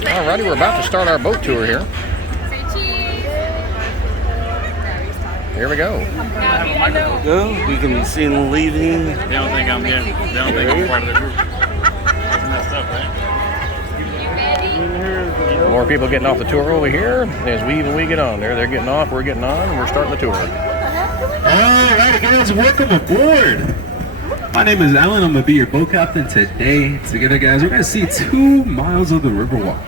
Alrighty, we're about to start our boat tour here. Here we go. Go. You can be seen leaving. They don't think I'm getting. They don't think I'm part of the group. That's messed up, man. More people getting off the tour over here as we get on there. They're getting off, we're getting on, and we're starting the tour. Alright guys, welcome aboard. My name is Alan. I'm going to be your boat captain today. Together guys, we're going to see 2 miles of the Riverwalk.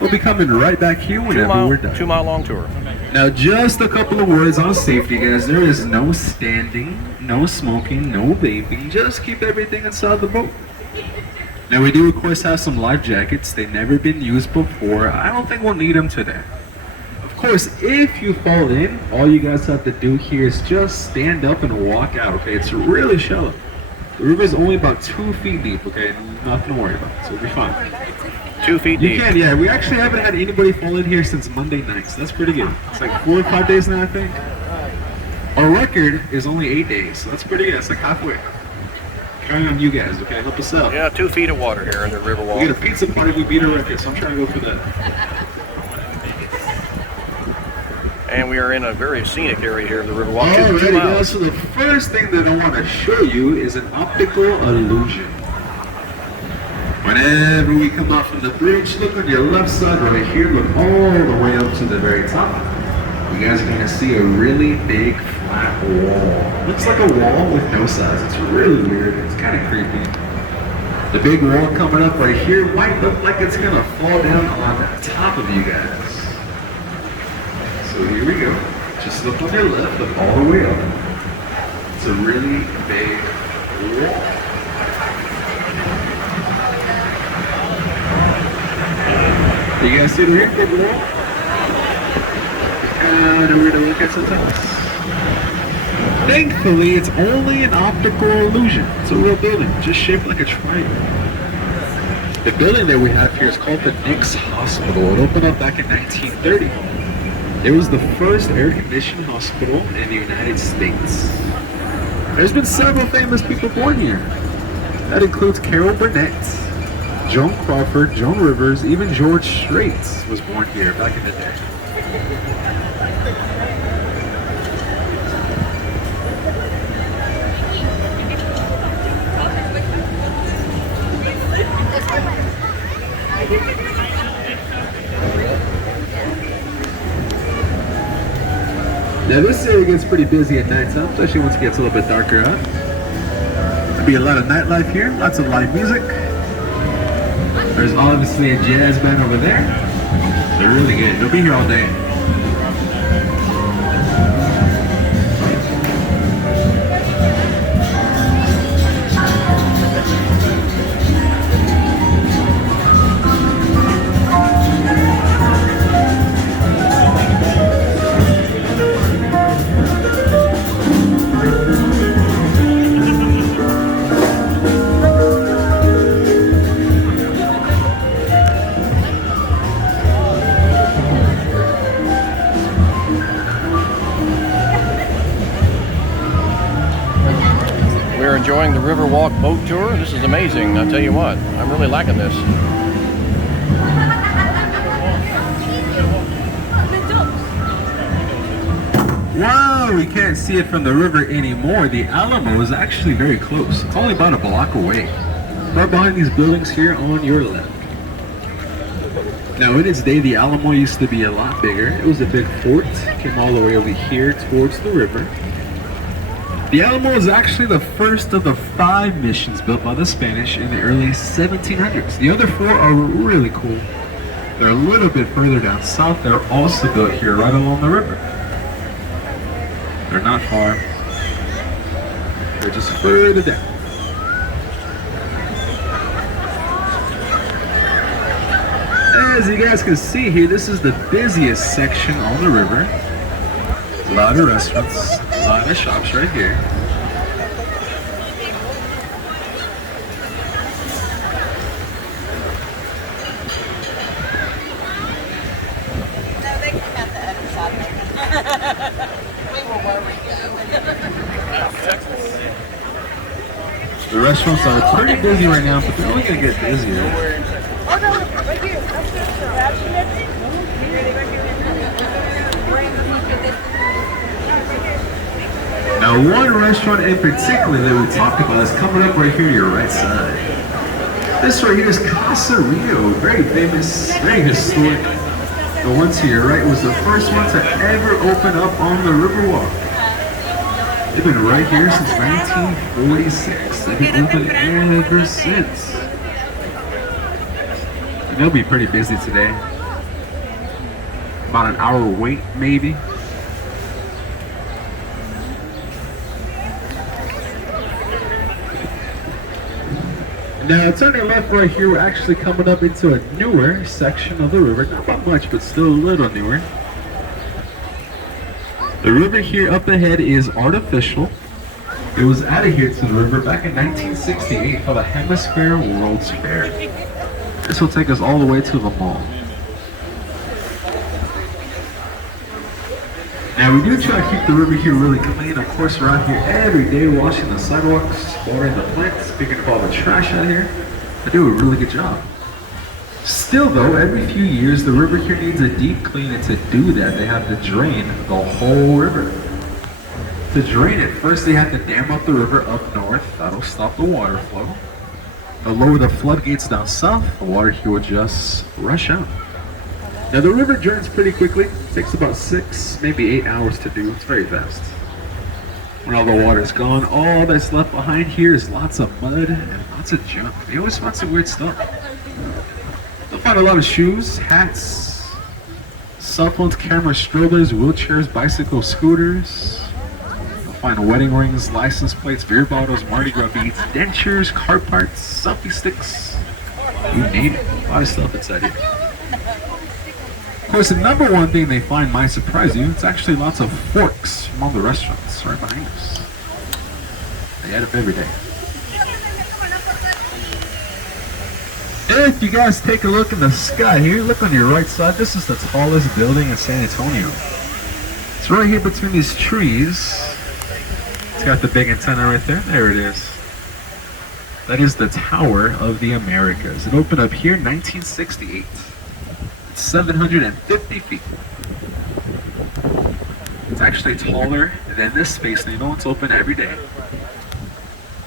We'll be coming right back here whenever we're done. 2 mile long tour. Now just a couple of words on safety guys. There is no standing, no smoking, no vaping. Just keep everything inside the boat. Now we do of course have some life jackets. They've never been used before. I don't think we'll need them today. Of course, if you fall in, all you guys have to do here is just stand up and walk out, okay? It's really shallow. The river is only about 2 feet deep, okay? Nothing to worry about, so we'll be fine. 2 feet deep. You can, yeah. We actually haven't had anybody fall in here since Monday night, so that's pretty good. It's like 4 or 5 days now, I think. Our record is only 8 days, so that's pretty good. It's like halfway. Counting on you guys, okay? Help us out. Yeah, 2 feet of water here in the Riverwalk. We get a pizza party, we beat a record, so I'm trying to go for that. And we are in a very scenic area here in the Riverwalk. Alrighty guys, so the first thing that I want to show you is an optical illusion. Whenever we come out from the bridge, look on your left side right here, look all the way up to the very top. You guys are going to see a really big flat wall. Looks like a wall with no sides. It's really weird. It's kind of creepy. The big wall coming up right here might look like it's going to fall down on top of you guys. So here we go. Just look on your left, look all the way up. It's a really big wall. You guys see the really big wall? Kind of weird to look at sometimes. Thankfully, it's only an optical illusion. It's a real building, just shaped like a triangle. The building that we have here is called the Knicks Hospital. It opened up back in 1930. It was the first air-conditioned hospital in the United States. There's been several famous people born here. That includes Carol Burnett, Joan Crawford, Joan Rivers, even George Strait was born here back in the day. Now this area gets pretty busy at night time, especially once it gets a little bit darker out. There'll be a lot of nightlife here, lots of live music. There's obviously a jazz band over there. They're really good. They'll be here all day. We're enjoying the Riverwalk boat tour. This is amazing. I'll tell you what, I'm really liking this. Wow, we can't see it from the river anymore. The Alamo is actually very close. It's only about a block away. Right behind these buildings here on your left. Now in its day, the Alamo used to be a lot bigger. It was a big fort. It came all the way over here towards the river. The Alamo is actually the first of the 5 missions built by the Spanish in the early 1700s. The other 4 are really cool. They're a little bit further down south. They're also built here right along the river. They're not far. They're just further down. As you guys can see here, this is the busiest section on the river. A lot of restaurants, a lot of shops right here. No, they come out the other side. We were worried. The restaurants are pretty busy right now, but they're only going to get busier. Oh no, right here. Now, one restaurant in particular that we talked about is coming up right here to your right side. This right here is Casa Rio, very famous, very historic. The one to your right was the first one to ever open up on the Riverwalk. They've been right here since 1946. They've been open ever since. And they'll be pretty busy today. About an hour wait, maybe. Now, turning left right here, we're actually coming up into a newer section of the river. Not by much, but still a little newer. The river here up ahead is artificial. It was added here to the river back in 1968 for the Hemisphere World's Fair. This will take us all the way to the mall. Now, we do try to keep the river here really clean. Of course, we're out here every day washing the sidewalks, watering the plants, picking up all the trash out here. They do a really good job. Still though, every few years, the river here needs a deep clean, and to do that, they have to drain the whole river. To drain it, first they have to dam up the river up north. That'll stop the water flow. They'll lower the floodgates down south. The water here will just rush out. Now the river drains pretty quickly. It takes about 6, maybe 8 hours to do. It's very fast. When all the water's gone, all that's left behind here is lots of mud and lots of junk. They always find some weird stuff. They'll find a lot of shoes, hats, cell phones, cameras, strollers, wheelchairs, bicycles, scooters. They'll find wedding rings, license plates, beer bottles, Mardi Gras beads, dentures, car parts, selfie sticks. You name it. A lot of stuff inside here. Of course, the number one thing they find might surprise you. It's actually lots of forks from all the restaurants right behind us. They add up every day. If you guys take a look in the sky here, look on your right side. This is the tallest building in San Antonio. It's right here between these trees. It's got the big antenna right there. There it is. That is the Tower of the Americas. It opened up here in 1968. 750 feet. It's actually taller than this Space Needle. It's open every day.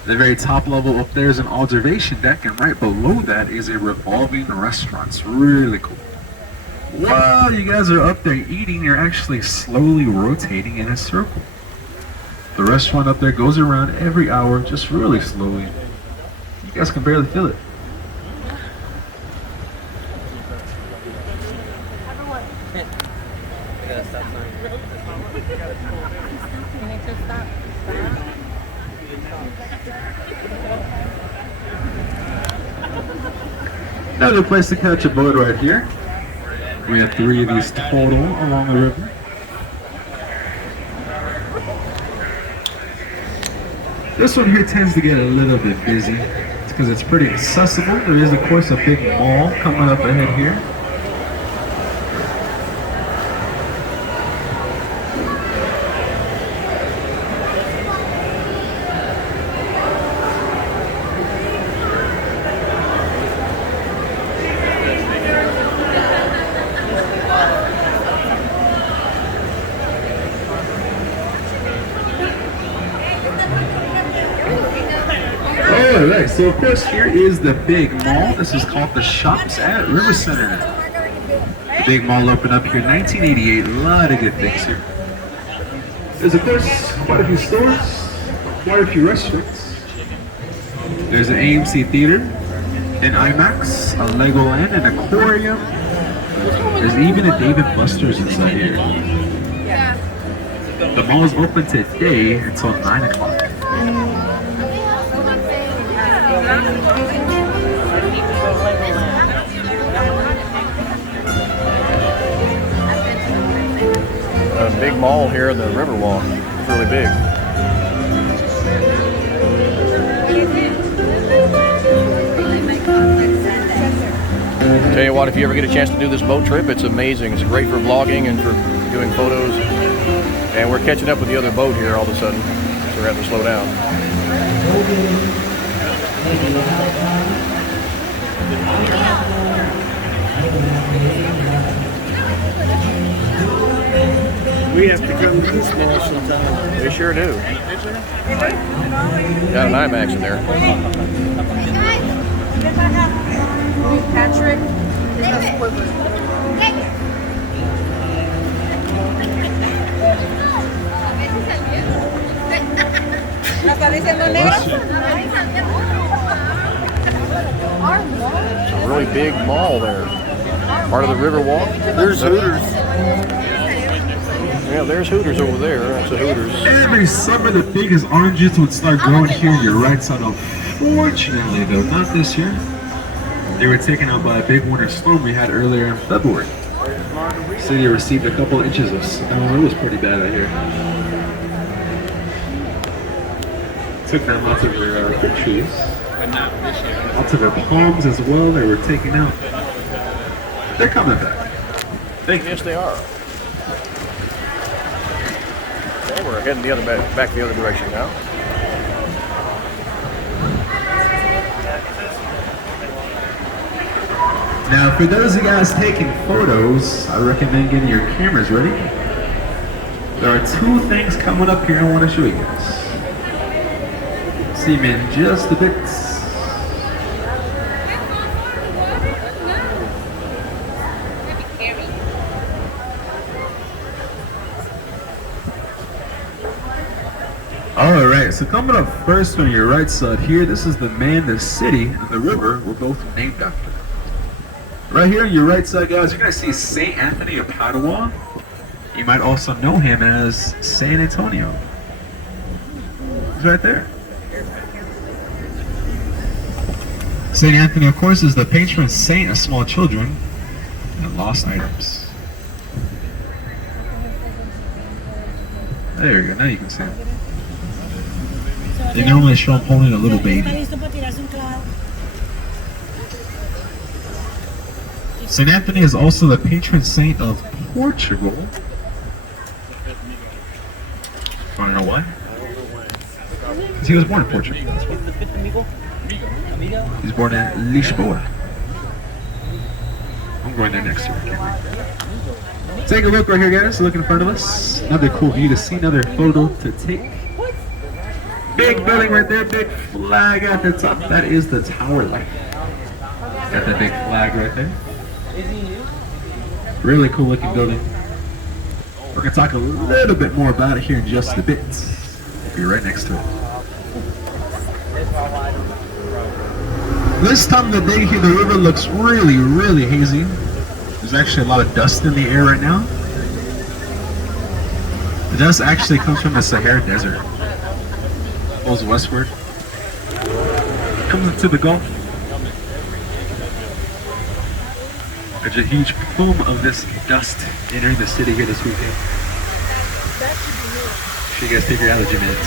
The very top level up there is an observation deck, and right below that is a revolving restaurant. It's really cool. While you guys are up there eating, you're actually slowly rotating in a circle. The restaurant up there goes around every hour, just really slowly. You guys can barely feel it. Another place to catch a boat right here. We have 3 of these total along the river. This one here tends to get a little bit busy. It's because it's pretty accessible. There is, of course, a big mall coming up ahead here. Alright, so of course here is the big mall. This is called the Shops at Rivercenter. The big mall opened up here in 1988. A lot of good things here. There's of course quite a few stores, quite a few restaurants. There's an AMC theater, an IMAX, a Legoland, an aquarium. There's even a Dave & Buster's inside here. The mall is open today until 9 o'clock. A big mall here in the Riverwalk. It's really big. Tell you what, if you ever get a chance to do this boat trip, it's amazing. It's great for vlogging and for doing photos. And we're catching up with the other boat here all of a sudden, so we're having to slow down. We have to come to this mall sometime. They sure do. Got an IMAX in there. Patrick is a squibber. ¿La está diciendo negro? It's a really big mall there. Part of the Riverwalk. There's Hooters. Yeah, there's Hooters over there. That's a Hooters. Every summer the biggest oranges would start growing here on your right side. Unfortunately though, not this year. They were taken out by a big winter storm we had earlier in February. The city received a couple inches of snow. It was pretty bad out here. Took down lots of their fruit trees. Lots of their palms as well. They were taken out. They're coming back. Thank you. Yes, they are. Okay, we're heading the other back the other direction now. Now, for those of you guys taking photos, I recommend getting your cameras ready. There are two things coming up here I want to show you guys. See them in just a bit. Alright, so coming up first on your right side here, this is the man, the city, and the river we're both named after. Right here on your right side, guys, you're going to see St. Anthony of Padua. You might also know him as San Antonio. He's right there. St. Anthony, of course, is the patron saint of small children and lost items. There you go, now you can see him. They normally show him holding a little baby. St. Anthony is also the patron saint of Portugal. Want to know why? Because he was born in Portugal. He's born in Lisboa. I'm going there next year. Take a look right here, guys. Look in front of us. Another cool view to see. Another photo to take. Big building right there. Big flag at the top. That is the Tower Light. Got that big flag right there. Really cool looking building. We're going to talk a little bit more about it here in just a bit. We'll be right next to it. This time of the day here, the river looks really, really hazy. There's actually a lot of dust in the air right now. The dust actually comes from the Sahara Desert. Goes westward. Comes into the Gulf. There's a huge plume of this dust entering the city here this weekend. Make sure you guys take your allergy meds.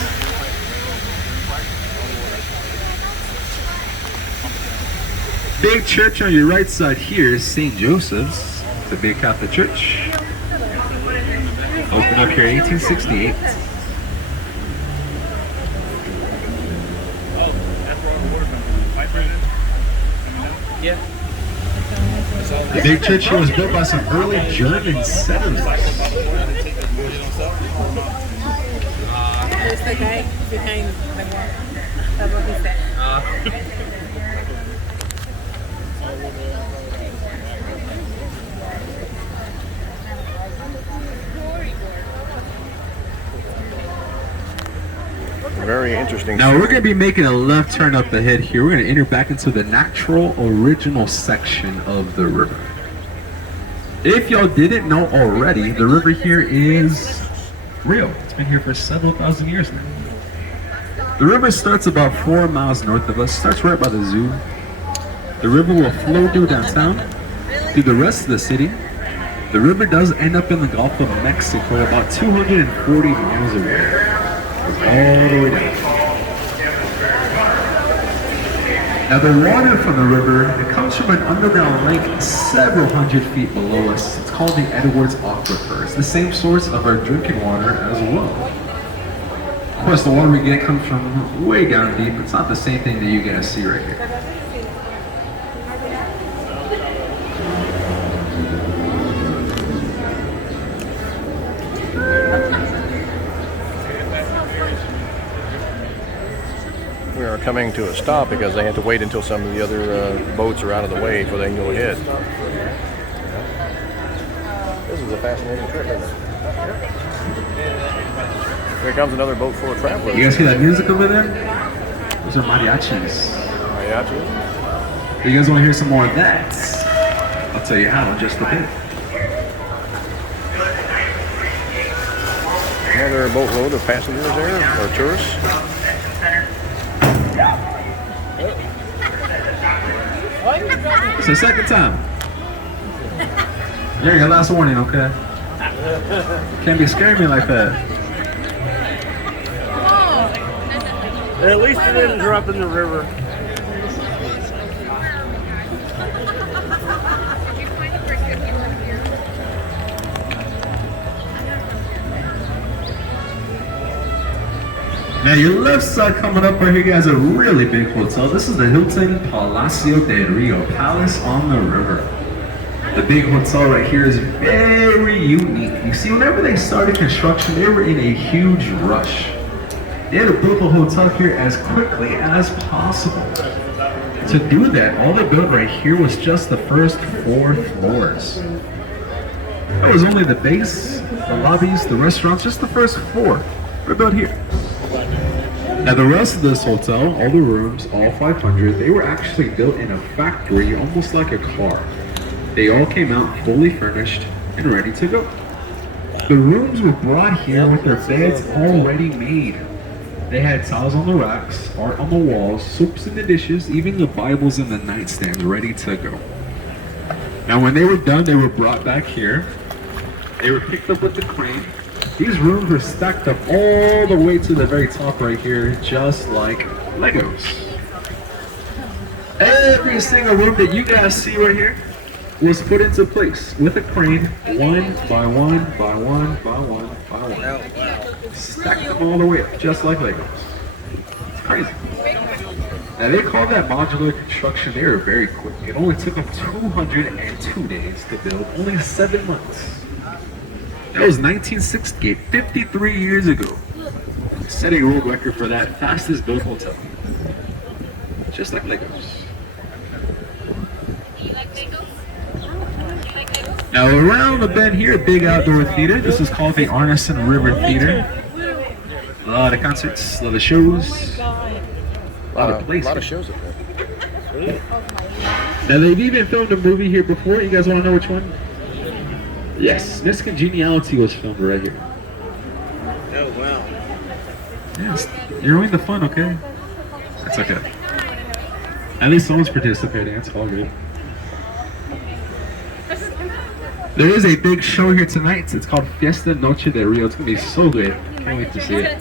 Big church on your right side here is St. Joseph's. It's a big Catholic church. Opened up here in 1868. Yeah. The big church here was built by some early German settlers. It's the guy behind the wall. That's what he said. Very interesting. Now we're going to be making a left turn up ahead here. We're going to enter back into the natural original section of the river. If y'all didn't know already, the river here is real. It's been here for several thousand years now. The river starts about 4 miles north of us, starts right by the zoo. The river will flow through downtown, through the rest of the city. The river does end up in the Gulf of Mexico about 240 miles away. All the way down. Now the water from the river, it comes from an underground lake several hundred feet below us. It's called the Edwards Aquifer. It's the same source of our drinking water as well. Of course, the water we get comes from way down deep. It's not the same thing that you guys see right here. coming to a stop because they have to wait until some of the other boats are out of the way before they can go ahead. This is a fascinating trip, isn't it? Here comes another boat full of travelers. You guys see that music over there? Those are mariachis. Mariachi? You guys want to hear some more of that? I'll tell you how in just a bit. Another boatload of passengers there, or tourists. It's the second time. You're your last warning, okay? Can't be scaring me like that. At least it didn't drop in the river. Now your left side coming up right here, guys, a really big hotel. This is the Hilton Palacio del Rio, Palace on the River. The big hotel right here is very unique. You see, whenever they started construction, they were in a huge rush. They had to build the hotel here as quickly as possible. To do that, all they built right here was just the first 4 floors. That was only the base, the lobbies, the restaurants, just the first 4 were built here. Now the rest of this hotel, all the rooms, all 500, they were actually built in a factory, almost like a car. They all came out fully furnished and ready to go. The rooms were brought here with their beds already made. They had towels on the racks, art on the walls, soaps in the dishes, even the Bibles in the nightstands ready to go. Now when they were done, they were brought back here. They were picked up with the crane. These rooms were stacked up all the way to the very top right here, just like Legos. Every single room that you guys see right here was put into place with a crane, one by one, by one, by one, by one. Stacked them all the way up, just like Legos. It's crazy. Now they call that modular construction. They were very quick. It only took them 202 days to build, only 7 months. That was 1968, 53 years ago. Set a world record for that fastest built hotel. Just like Legos. Now around the bend here, big outdoor theater. This is called the Arneson River Theater. A lot of concerts, a lot of shows, a lot of places. A lot of shows up there. Now they've even filmed a movie here before. You guys want to know which one? Yes, Miss Congeniality was filmed right here. Oh, wow. Yes, you're ruining the fun, okay? That's okay. At least someone's participating, it's all good. There is a big show here tonight. It's called Fiesta Noche de Rio. It's going to be so good. Can't wait to see it.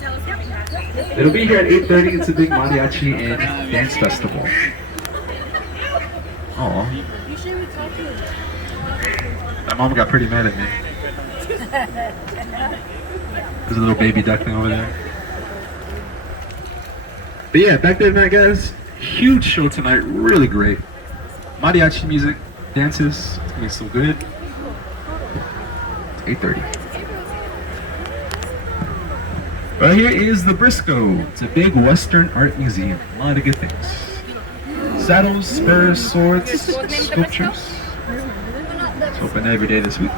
It'll be here at 8:30. It's a big mariachi and dance festival. Aw. My mom got pretty mad at me. There's a little baby duckling over there. But yeah, back there tonight, guys. Huge show tonight. Really great. Mariachi music, dances. It's gonna be so good. It's 8:30. Right here is the Briscoe. It's a big Western art museum. A lot of good things. Saddles, spurs, swords, sculptures. It's open every day this week.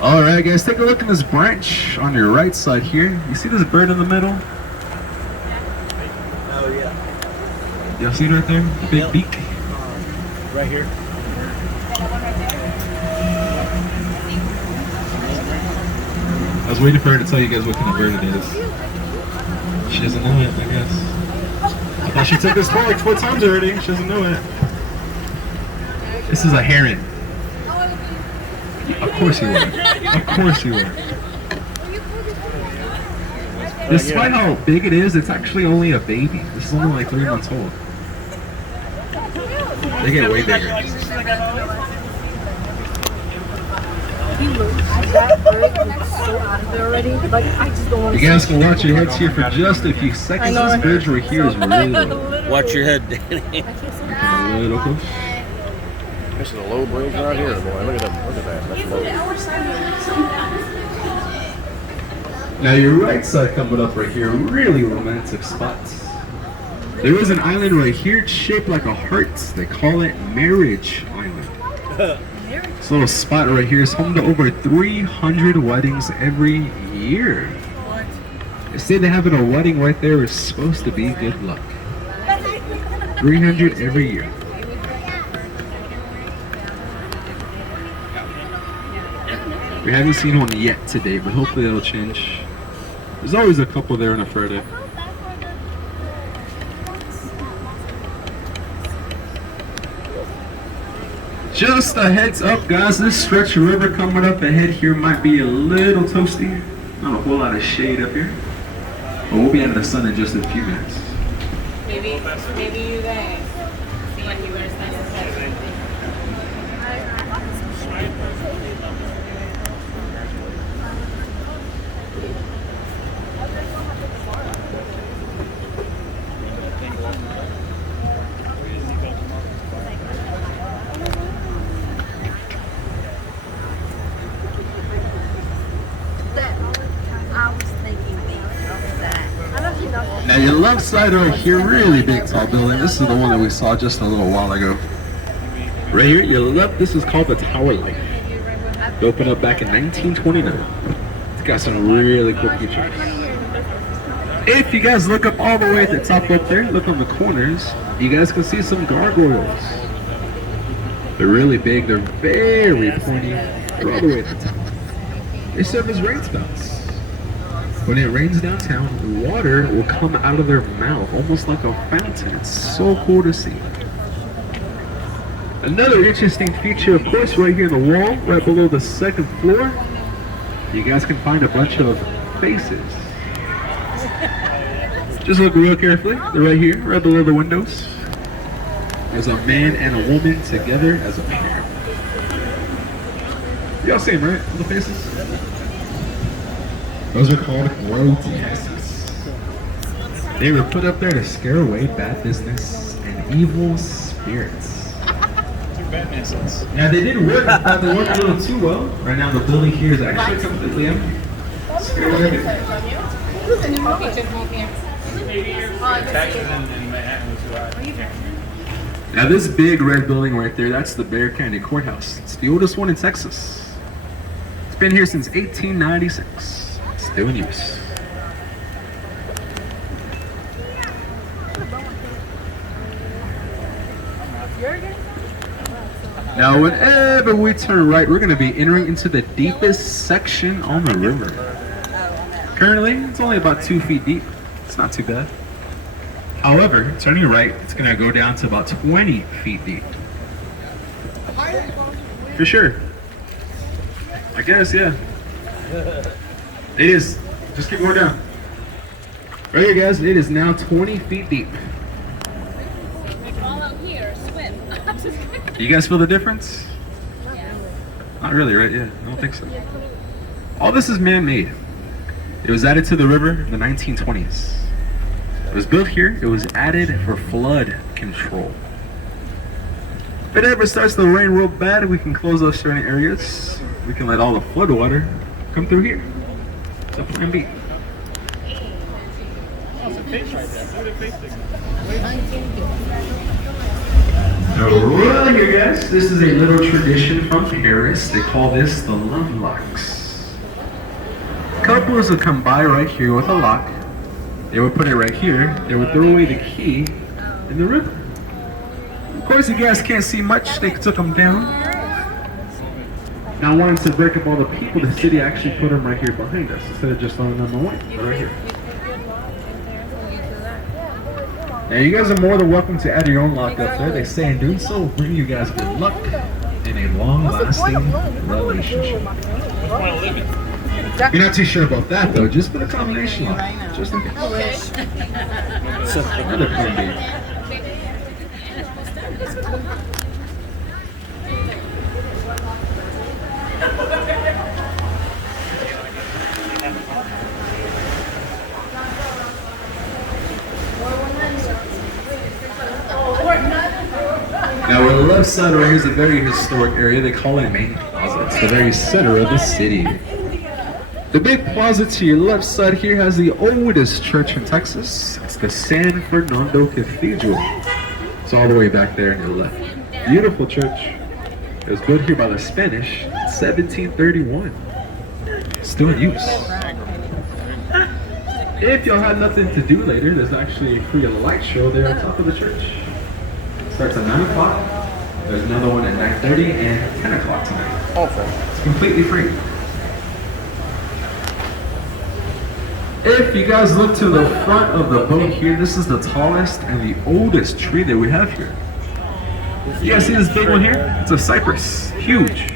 Alright guys, take a look at this branch on your right side here. You see this bird in the middle? Oh, yeah. Y'all see it right there? The big beak? Right here. I was waiting for her to tell you guys what kind of bird it is. She doesn't know it, I guess. I thought she took this far like 4 times already. She doesn't know it. This is a heron. Of course you would. Of course you would. Despite how big it is, it's actually only a baby. This is only like 3 months old. They get way bigger. You guys can watch your heads here for just a few seconds. This bridge right here is really low. Watch your head, Danny. A little close. This is a low bridge right here, boy. Look at that. Look at that. That's low. Now your right side coming up right here, really romantic spots. There is an island right here, it's shaped like a heart. They call it Marriage Island. This little spot right here is home to over 300 weddings every year. They say that having a wedding right there is supposed to be good luck. 300 every year. We haven't seen one yet today, but hopefully it'll change. There's always a couple there on a Friday. Just a heads up, guys, this stretch of river coming up ahead here might be a little toasty. Not a whole lot of shade up here. But we'll be out of the sun in just a few minutes. Maybe you guys see when you wear sunset. Now your left side right here, really big tall building. This is the one that we saw just a little while ago. Right here, your left, this is called the Tower Life. It opened up back in 1929. It's got some really cool features. If you guys look up all the way at the top up there, look on the corners, you guys can see some gargoyles. They're really big, they're very pointy. They're all the way at the top. They serve as rain spouts. When it rains downtown, the water will come out of their mouth, almost like a fountain. It's so cool to see. Another interesting feature, of course, right here in the wall, right below the second floor, you guys can find a bunch of faces. Just look real carefully. They're right here, right below the windows. There's a man and a woman together as a pair. Y'all see them, right? The faces? Those are called grotesques. They were put up there to scare away bad business and evil spirits. Now they did work, but they worked a little too well. Right now the building here is actually completely empty. Scare away everything. Now this big red building right there, that's the Bear County Courthouse. It's the oldest one in Texas. It's been here since 1896. Still in use. Now whenever we turn right, we're going to be entering into the deepest section on the river. Currently, it's only about 2 feet deep. It's not too bad. However, turning right, it's going to go down to about 20 feet deep. For sure. I guess, yeah. It is. Just keep going down. Right here, guys. It is now 20 feet deep. Fall out here, swim. You guys feel the difference? Yeah. Not really, right? Yeah, I don't think so. All this is man-made. It was added to the river in the 1920s. It was built here. It was added for flood control. If it ever starts to rain real bad, we can close off certain areas. We can let all the flood water come through here. It's a plan B. Right here, guys. This is a little tradition from Paris. They call this the love locks. Couples would come by right here with a lock. They would put it right here. They would throw away the key in the river. Of course, you guys can't see much. They took them down. Now, wanting to break up all the people, the city actually put them right here behind us instead of just throwing them away. They're right here. Now, you guys are more than welcome to add your own lock up there. They say in doing so will bring you guys good luck in a long-lasting relationship. You're not too sure about that, though. Just put a combination lock, just in case. Another plan B. Now, our left side right here is a very historic area. They call it Main Plaza. It's the very center of the city. The big plaza to your left side here has the oldest church in Texas. It's the San Fernando Cathedral. It's all the way back there on your left. Beautiful church. It was built here by the Spanish in 1731. Still in use. If y'all had nothing to do later, there's actually a free light show there on top of the church. It starts at 9 o'clock. There's another one at 9:30 and 10 o'clock tonight. Awesome. It's completely free. If you guys look to the front of the boat here, this is the tallest and the oldest tree that we have here. You guys see this big one here? It's a cypress. Huge.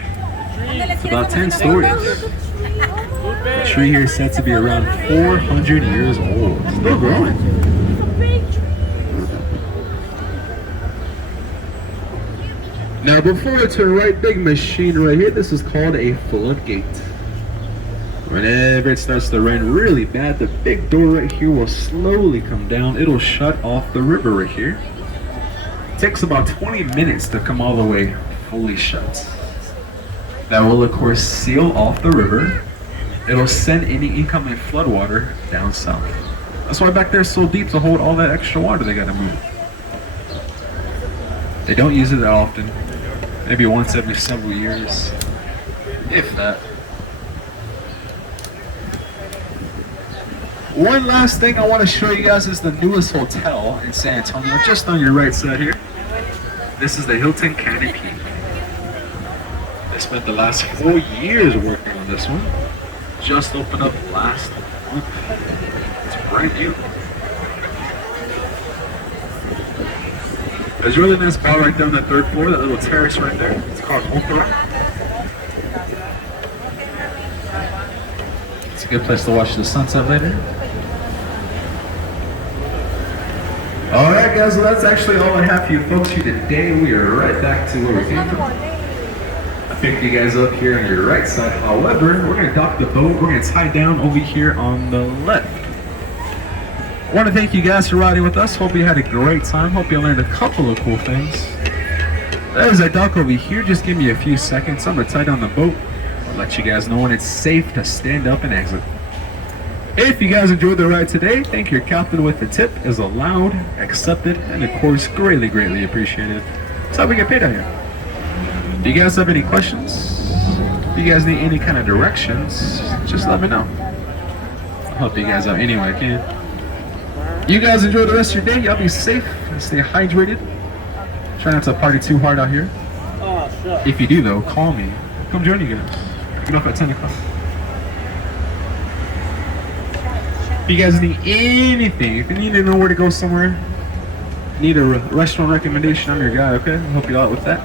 It's about 10 stories. The tree here is said to be around 400 years old. Still growing. Now before it's a right big machine right here, this is called a floodgate. Whenever it starts to rain really bad, the big door right here will slowly come down. It'll shut off the river right here. It takes about 20 minutes to come all the way fully shut. That will of course seal off the river. It'll send any incoming floodwater down south. That's why back there is so deep to hold all that extra water they gotta move. They don't use it that often. Maybe once every several years, if that. One last thing I want to show you guys is the newest hotel in San Antonio, just on your right side here. This is the Hilton Canopy. They spent the last 4 years working on this one. Just opened up last month. It's brand new. There's a really nice bar right down that 3rd floor, that little terrace right there. It's called Opera. It's a good place to watch the sunset later. Alright guys, well that's actually all I have for you folks here today. We are right back to where we came from. I picked you guys up here on your right side. However, we're going to dock the boat. We're going to tie down over here on the left. I want to thank you guys for riding with us. Hope you had a great time. Hope you learned a couple of cool things. As I dock over here, just give me a few seconds. I'm going to tie down the boat. I'll let you guys know when it's safe to stand up and exit. If you guys enjoyed the ride today, thank your captain with the tip is allowed, accepted, and of course greatly, greatly appreciated. That's how we get paid out here. If you guys have any questions, if you guys need any kind of directions, just let me know. I'll help you guys out any way I can. You guys enjoy the rest of your day. Y'all be safe and stay hydrated. Try not to party too hard out here. If you do though, call me. Come join you guys. Get off at 10 o'clock. If you guys need anything, if you need to know where to go somewhere, need a restaurant recommendation, I'm your guy, okay? I'll help you out with that.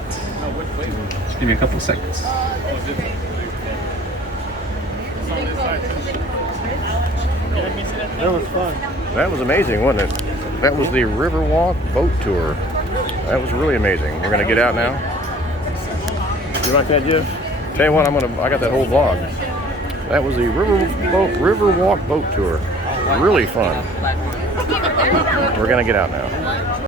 Just give me a couple of seconds. That was fun. That was amazing, wasn't it? That was the Riverwalk boat tour. That was really amazing. We're gonna get out now. You like that, Jeff? Tell you what, I got that whole vlog. That was the Riverwalk boat tour. Really fun. We're gonna get out now.